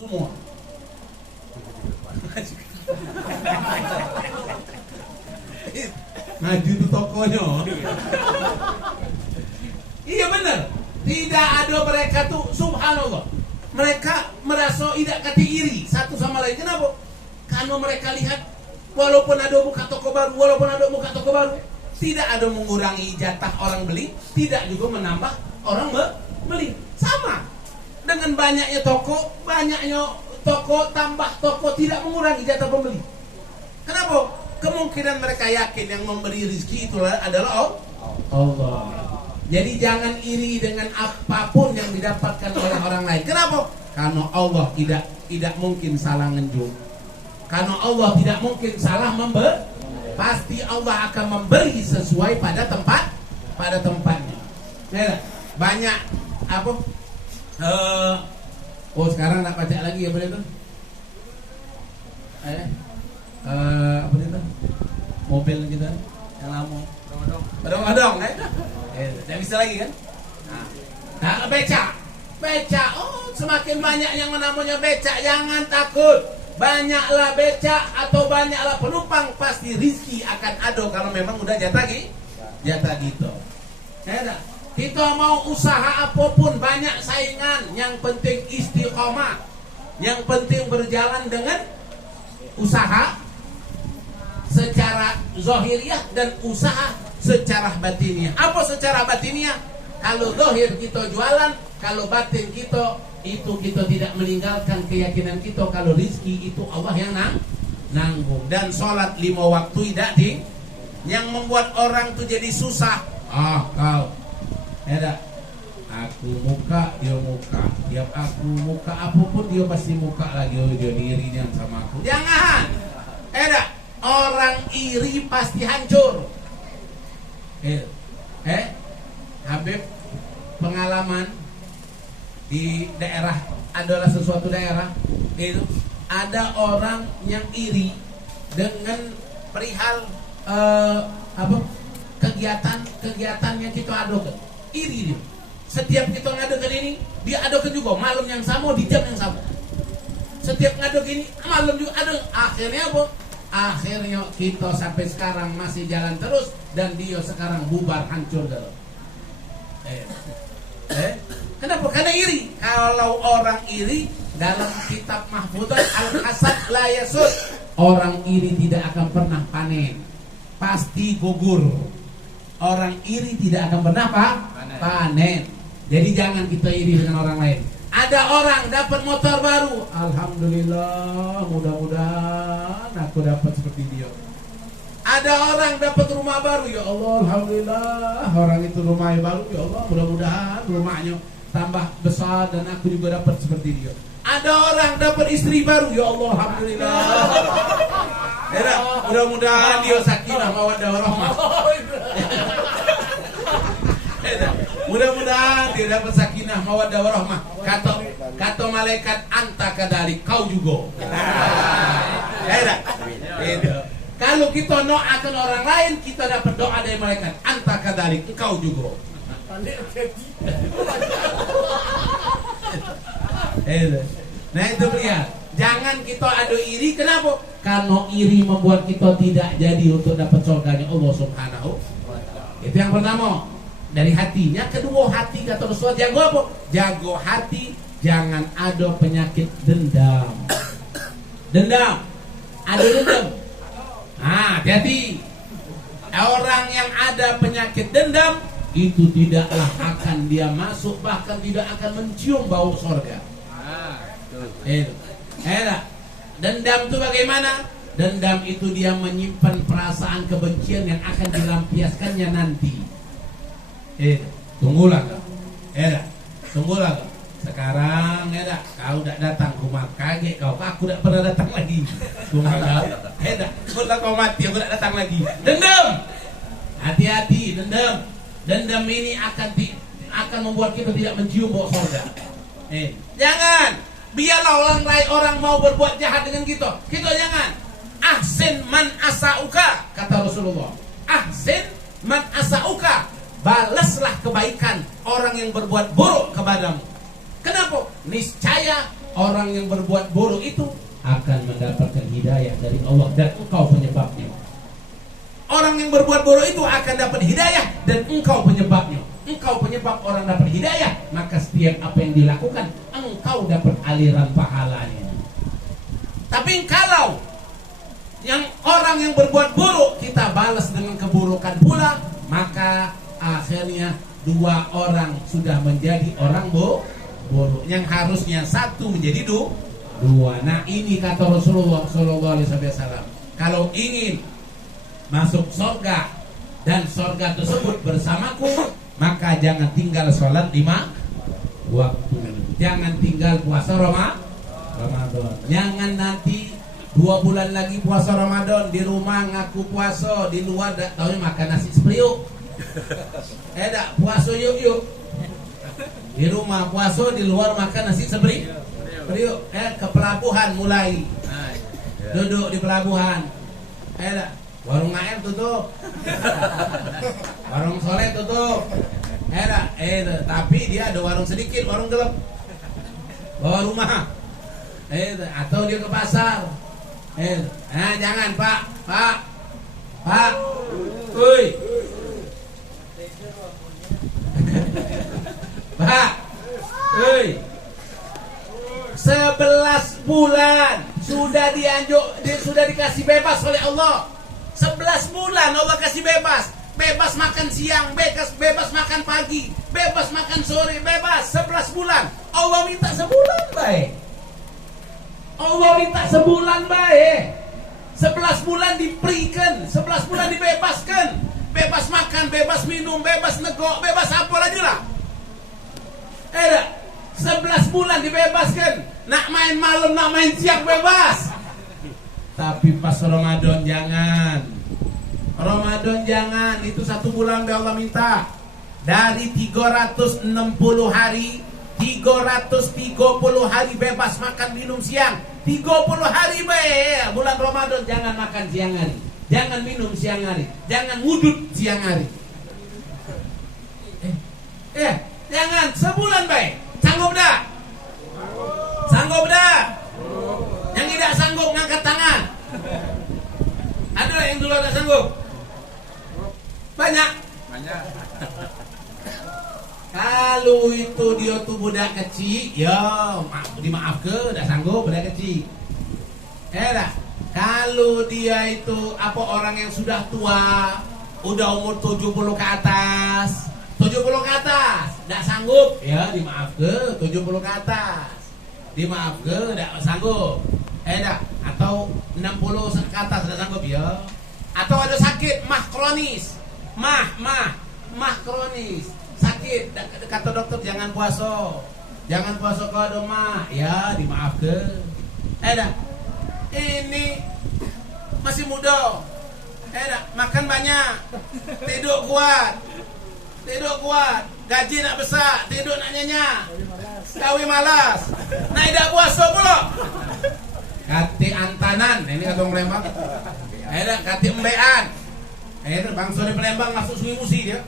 semua. Ngaji itu tokonya. Iya benar. Tidak ada mereka tuh subhanallah. Mereka merasa tidak kati iri satu sama lain. Kenapa? Karena mereka lihat walaupun ada buka toko baru, tidak ada mengurangi jatah orang beli, tidak juga menambah orang beli. Sama dengan banyaknya toko tambah toko tidak mengurangi jatah pembeli. Kenapa? Kemungkinan mereka yakin yang memberi rezeki itulah adalah Allah. Jadi jangan iri dengan apapun yang didapatkan oleh orang lain. Kenapa? Karena Allah tidak mungkin salah ngenjuk. Karena Allah tidak mungkin salah memberi. Pasti Allah akan memberi sesuai pada tempatnya. Ya, banyak apa? Sekarang nak baca lagi apa itu? Apa itu? Mobil kita yang lama. Odong-odong, tidak bisa lagi kan? Nah, becak. Semakin banyak yang namanya becak, jangan takut. Banyaklah becak atau banyaklah penumpang, pasti rizki akan ada kalau memang udah jatah gitu. Kita mau usaha apapun, banyak saingan. Yang penting istiqomah. Yang penting berjalan dengan usaha secara zahiriyah dan usaha secara batiniah. Apa secara batiniah? Kalau zahir kita jualan, kalau batin kita itu kita tidak meninggalkan keyakinan kita kalau rizki itu Allah yang nanggung. Dan sholat 5 waktu tidak yang membuat orang tuh jadi susah. Kau aku muka, dia muka. Tiap aku muka apapun dia pasti muka lagi. Dia irinya sama aku. Jangan. Orang iri pasti hancur. Habib, pengalaman di daerah adalah sesuatu daerah itu ada orang yang iri dengan perihal kegiatan yang kita adakan. Iri dia. Setiap kita ngadakan ini, dia adakan juga malam yang sama di jam yang sama. Setiap ngadakan ini malam juga ada. Akhirnya apa? Akhirnya kita sampai sekarang masih jalan terus dan dia sekarang bubar hancur dalam. Kenapa? Karena iri. Kalau orang iri dalam kitab Mahfudzah al-hasad la yasud, orang iri tidak akan pernah panen, pasti gugur. Orang iri tidak akan pernah panen. Jadi jangan kita iri dengan orang lain. Ada orang dapat motor baru, alhamdulillah, mudah-mudahan aku dapat seperti dia. Ada orang dapat rumah baru, ya Allah, alhamdulillah, orang itu rumahnya baru, ya Allah, mudah-mudahan rumahnya tambah besar dan aku juga dapat seperti dia. Ada orang dapat istri baru, ya Allah, alhamdulillah. Mudah-mudahan dia sakinah mawaddah warahmah. Mudah-mudahan dia dapat sakinah mawaddah warahmah. Kata malaikat, anta kadalik, kau juga. Kalau kita doakan orang lain, kita dapat doa dari malaikat, anta kadalik, kau juga. Nah itu lihat, jangan kita adu iri. Kenapa? Karena iri membuat kita tidak jadi untuk dapat surganya Allah Subhanahu. Itu yang pertama. Dari hatinya. Kedua, hati kata Rasulullah jago apa? Jago hati, jangan ada penyakit dendam. Ada dendam. Hati-hati. Orang yang ada penyakit dendam itu tidaklah akan dia masuk, bahkan tidak akan mencium bau surga. Dendam itu bagaimana? Dendam itu dia menyimpan perasaan kebencian yang akan dilampiaskannya nanti. Tunggulah kau. Sekarang kau tidak datang ke rumah, kaget kau. Aku tidak pernah datang lagi. Tunggulah kau. Kau mati, aku tidak datang lagi. Dendam. Hati-hati, dendam. Dendam ini akan membuat kita tidak mencium bau surga. Jangan. Biarlah orang mau berbuat jahat dengan kita. Kita jangan. Ahsin man asauka, kata Rasulullah. Ahsin man asauka. Balaslah kebaikan orang yang berbuat buruk kepadamu. Kenapa? Niscaya orang yang berbuat buruk itu akan mendapatkan hidayah dari Allah dan engkau penyebabnya. Orang yang berbuat buruk itu akan dapat hidayah dan engkau penyebabnya. Engkau penyebab orang dapat hidayah, maka setiap apa yang dilakukan engkau dapat aliran pahalanya. Tapi kalau yang orang yang berbuat buruk kita balas dengan keburukan pula, maka akhirnya dua orang sudah menjadi orang buruk. Yang harusnya satu menjadi dua. Nah ini kata Rasulullah SAW, kalau ingin masuk surga dan surga tersebut bersamaku, maka jangan tinggal sholat 5 waktu, jangan tinggal puasa Ramadan, jangan nanti 2 bulan lagi puasa Ramadan di rumah ngaku puasa, di luar dak taunya makan nasi seperiuk. Dak puasa yuk di rumah puasa, di luar makan nasi seperiuk. Ke pelabuhan mulai duduk di pelabuhan, dak warung AM tutup, warung Soleh tutup, tapi dia ada warung sedikit, warung gelap, bawa rumah, atau dia ke pasar, jangan pak, woi, pak, woi, 11 bulan sudah sudah dikasih bebas oleh Allah. 11 bulan Allah kasih bebas makan siang, bebas makan pagi, bebas makan sore, bebas 11 bulan. Allah minta sebulan baik. Allah minta sebulan baik. 11 bulan diberikan, 11 bulan dibebaskan. Bebas makan, bebas minum, bebas negok, bebas apa lagi lah. 11 bulan dibebaskan. Nak main malam, nak main siang bebas. Tapi pas Ramadan jangan. Ramadan jangan. Itu 1 bulan Allah minta. Dari 360 hari, 330 hari bebas makan minum siang. 30 hari baik. Bulan Ramadan jangan makan siang hari, jangan minum siang hari, jangan ngudut siang hari. Jangan sebulan baik. Sanggup dah? Sanggup dah? Yang tidak sanggup ngangkat tangan. Ada yang dulu tak sanggup? Banyak. Kalau itu dia tuh budak kecil, ya dimaaf ke, tak sanggup budak kecil. Dah. Kalau dia itu orang yang sudah tua, udah umur 70 ke atas, 70 ke atas, tak sanggup, ya dimaaf ke, 70 ke atas, dimaaf ke, tak sanggup. Dah. Atau 60 ke atas tak sanggup, ya. Atau ada sakit mah kronis, mah kronis, sakit, kata dokter jangan puasa kalau ada mah, ya dimaaf ke. Dah. Ini masih muda, makan banyak, tidur kuat, gaji nak besar, tidur nak nyenyak, kawin malas, nak tidak puasa pula. Kati antanan, ini kata orang Palembang. Kati embean. Bangsa di Palembang masuk sungai Musi dia.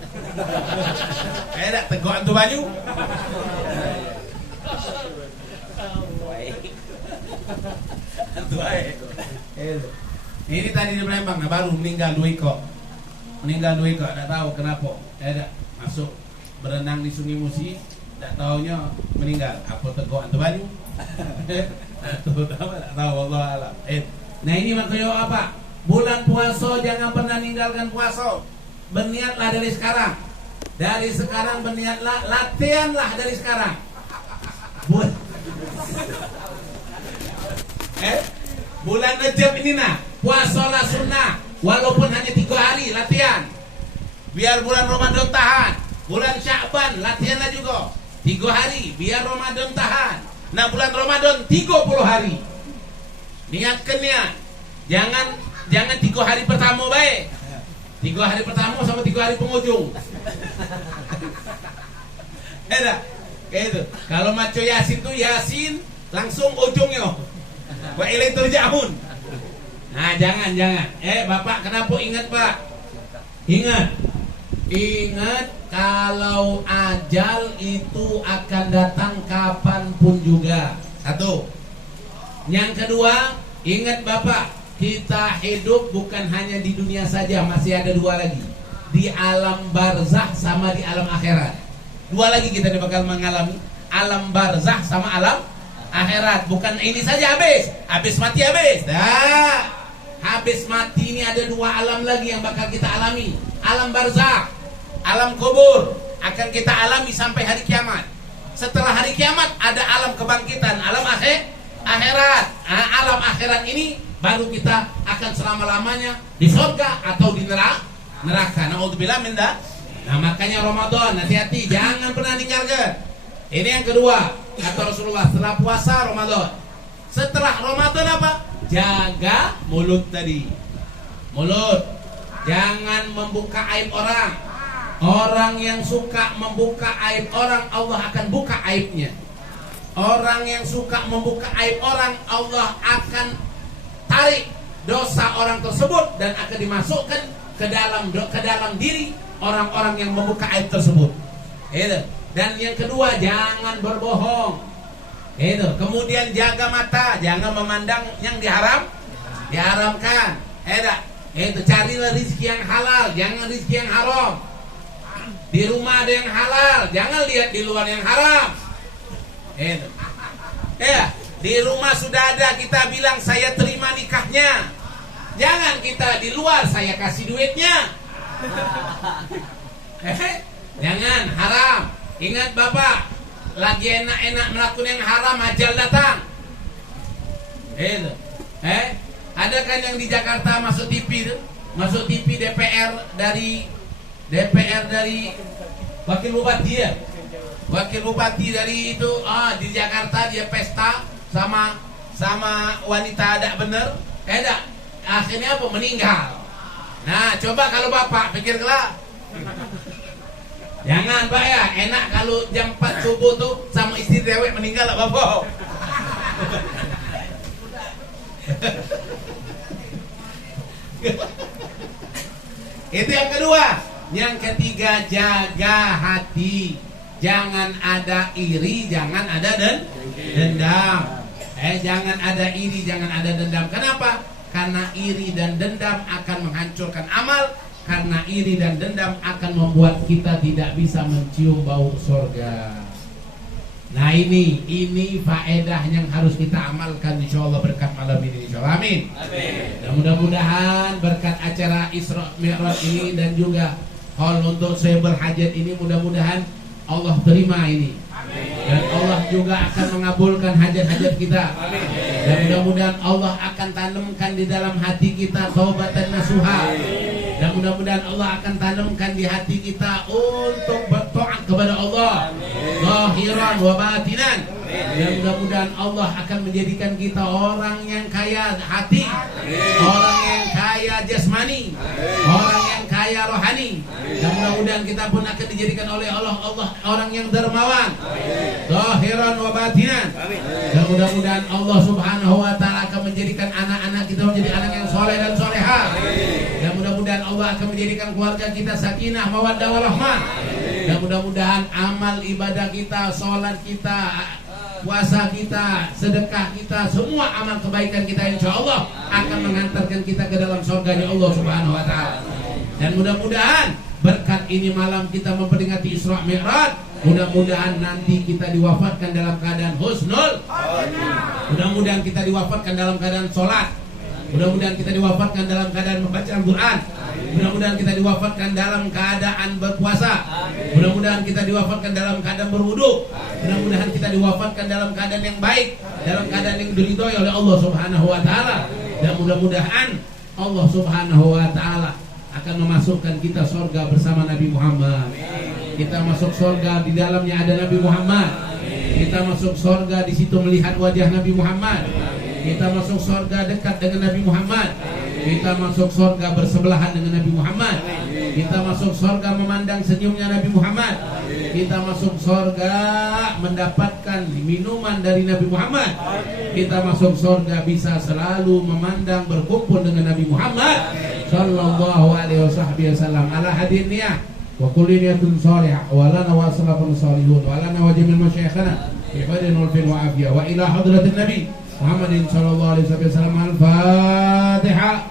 Tegok antu baju. Antu baik. Ini tadi di Palembang, baru meninggal 2 ekor. Tak tahu kenapa. Masuk berenang di sungai Musi, tak taunya meninggal. Apa tegok antu baju? Tak tahu, Allah alam. Nah ini makanya apa? Bulan puasa jangan pernah ninggalkan puasa. Berniatlah dari sekarang. Dari sekarang berniatlah, latihanlah dari sekarang. Bulan Rajab ini puasalah sunnah. Walaupun hanya 3 hari latihan. Biar bulan Ramadan tahan. Bulan Sya'ban latihanlah juga 3 hari biar Ramadan tahan. Nah bulan Ramadan 30 hari. Niatkan niat. Jangan 3 hari pertama baik. 3 hari pertama sama 3 hari penghujung. Kayak itu. Kalau maco Yasin tuh Yasin langsung ujungnya. Wa ilaihi turja'un. Nah, jangan. Bapak kenapa ingat, Pak? Ingat kalau ajal itu akan datang kapanpun juga. Satu. Yang kedua, ingat Bapak, kita hidup bukan hanya di dunia saja, masih ada dua lagi. Di alam barzah sama di alam akhirat. Dua lagi kita bakal mengalami, alam barzah sama alam akhirat. Bukan ini saja habis mati habis. Nah, habis mati ini ada dua alam lagi yang bakal kita alami. Alam barzah, alam kubur akan kita alami sampai hari kiamat. Setelah hari kiamat ada alam kebangkitan, alam akhirat. Nah, alam akhirat ini baru kita akan selama-lamanya di surga atau di neraka. Naudzubillah min dzalik. Nah, makanya Ramadan hati-hati, jangan pernah tinggalkan. Ini yang kedua, kata Rasulullah, setelah puasa Ramadan. Setelah Ramadan apa? Jaga mulut tadi. Mulut. Jangan membuka aib orang. Orang yang suka membuka aib orang, Allah akan buka aibnya. Orang yang suka membuka aib orang, Allah akan tarik dosa orang tersebut dan akan dimasukkan ke dalam diri orang-orang yang membuka aib tersebut. Itu. Dan yang kedua, jangan berbohong. Itu. Kemudian jaga mata, jangan memandang yang diharamkan. Itu. Carilah rezeki yang halal, jangan rezeki yang haram. Di rumah ada yang halal, jangan lihat di luar yang haram. Itu. Ya, di rumah sudah ada, kita bilang saya terima nikahnya. Jangan kita di luar saya kasih duitnya. Jangan haram. Ingat Bapak, lagi enak-enak melakukan yang haram, ajal datang. Itu. Ada kan yang di Jakarta masuk TV itu? Masuk TV DPR dari wakil bupati ya. Wakil bupati dari itu di Jakarta, dia pesta sama wanita ada bener. Akhirnya apa? Meninggal. Nah, coba kalau Bapak pikir kelak. Jangan Pak ya, enak kalau jam 4 subuh tuh sama istri dewek meninggal lah Bapak. Itu yang kedua. Yang ketiga, jaga hati. Jangan ada iri, jangan ada dendam. Jangan ada iri, jangan ada dendam. Kenapa? Karena iri dan dendam akan menghancurkan amal. Karena iri dan dendam akan membuat kita tidak bisa mencium bau surga. Nah ini faedah yang harus kita amalkan insyaallah berkat malam ini insyaallah. Amin. Dan mudah-mudahan berkat acara Isra Mi'raj ini dan juga hal untuk sebel hajat ini, mudah-mudahan Allah terima ini. Dan Allah juga akan mengabulkan hajat-hajat kita. Dan mudah-mudahan Allah akan tanamkan di dalam hati kita taubatan nasuha. Dan mudah-mudahan Allah akan tanamkan di hati kita untuk bertaat kepada Allah zahiran wa batinan. Dan mudah-mudahan Allah akan menjadikan kita orang yang kaya hati, orang yang kaya jasmani, orang yang kaya rohani. Dan mudah-mudahan kita pun akan dijadikan oleh Allah orang yang dermawan zahiran wa batinan. Dan mudah-mudahan Allah Subhanahu wa taala akan menjadikan anak-anak kita menjadi anak yang soleh dan solehah. Dan mudah-mudahan Allah akan menjadikan keluarga kita sakinah mawaddah warahmah. Dan mudah-mudahan amal ibadah kita, salat kita, puasa kita, sedekah kita, semua amal kebaikan kita insyaallah akan mengantarkan kita ke dalam surganya Allah Subhanahu wa taala. Dan mudah-mudahan berkat ini malam kita memperingati Isra Mi'raj, mudah-mudahan nanti kita diwafatkan dalam keadaan husnul. Mudah-mudahan kita diwafatkan dalam keadaan sholat. Mudah-mudahan kita diwafatkan dalam keadaan membaca Al-Quran. Mudah-mudahan kita diwafatkan dalam keadaan berpuasa. Mudah-mudahan kita diwafatkan dalam keadaan berwudu. Mudah-mudahan kita diwafatkan dalam keadaan yang baik, dalam keadaan yang diridhoi oleh Allah Subhanahu wa taala. Dan mudah-mudahan Allah Subhanahu wa taala akan memasukkan kita surga bersama Nabi Muhammad. Kita masuk surga, di dalamnya ada Nabi Muhammad. Kita masuk surga, di situ melihat wajah Nabi Muhammad. Kita masuk surga dekat dengan Nabi Muhammad. Kita masuk surga bersebelahan dengan Nabi Muhammad. Kita masuk surga memandang senyumnya Nabi Muhammad. Kita masuk surga mendapatkan minuman dari Nabi Muhammad. Kita masuk surga bisa selalu memandang berkumpul dengan Nabi Muhammad sallallahu alaihi wasallam. Ala hadiniyah wa kulli niyatun salihah wa lana wa salafun salihun wa lana wa jamil masyayikhana في خير والف وعافية. وإلى حضرة النبي محمد صلى الله عليه وسلم الفاتحة.